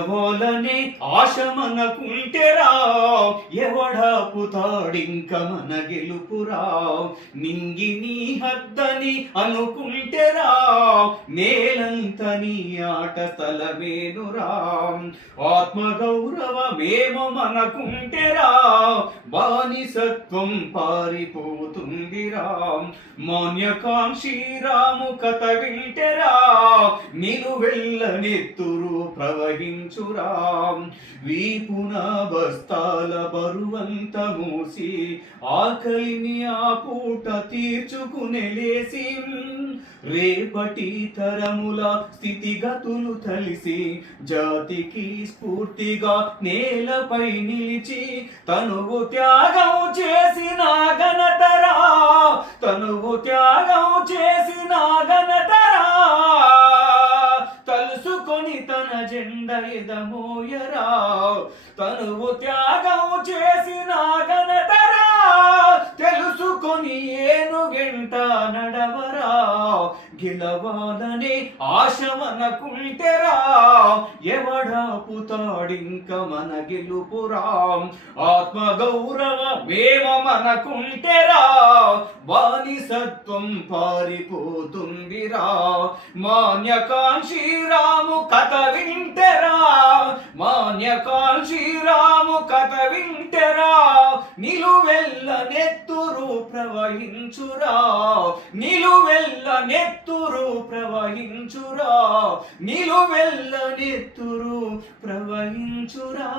గెలవాలనే ఆశ మనకుంటెరా, ఎవడాపుతాడింక మన గెలుపురా. నింగిని హద్దని అనుకుంటెరా, నేలంత నీ ఆట స్థలమేనురా. ఆత్మగౌరవమేమో మనకుంటెరా, బానిసత్వం పారిపోతుందిరా. మాన్యకాంక్షి రాము కథ వింటెరా, నిలువెల్ల నెత్తురు ప్రవహించురా. వీపున బస్తాల బరువంత మూసి, ఆకలిని ఆ పూట తీర్చుకునేలేసి, రేపటి తరముల స్థితిగతులు తలిసి, జాతికి స్ఫూర్తిగా నేలపై నిలిచి, తనువు త్యాగం చేసిన ఘనతరా, తనువు త్యాగం చేసిన ఘనతరా. తలుసుకొని తన జెండ ఎదమోయరా, తనువు త్యాగం చేసిన ఘనతరా. తెలుసుకొని ఏనుగెంట నడవరా, గెలవాలనే ఆశ మనకుంటెరా, ఎవడాపుతాడింక మన గెలుపురా. ఆత్మగౌరవమేమో మనకుంటెరా, బానిసత్వం పారిపోతుందిరా. మాన్యకాంక్షి రాము కథ వింటెరా, మాన్యకాంక్షి రాము కథ వింటెరా. నిలువెల్ల నెత్తురు ప్రవహించురా, నిలువెల్ల నెత్తురు ప్రవహించురా, నిలువెల్ల నెత్తురు ప్రవహించురా.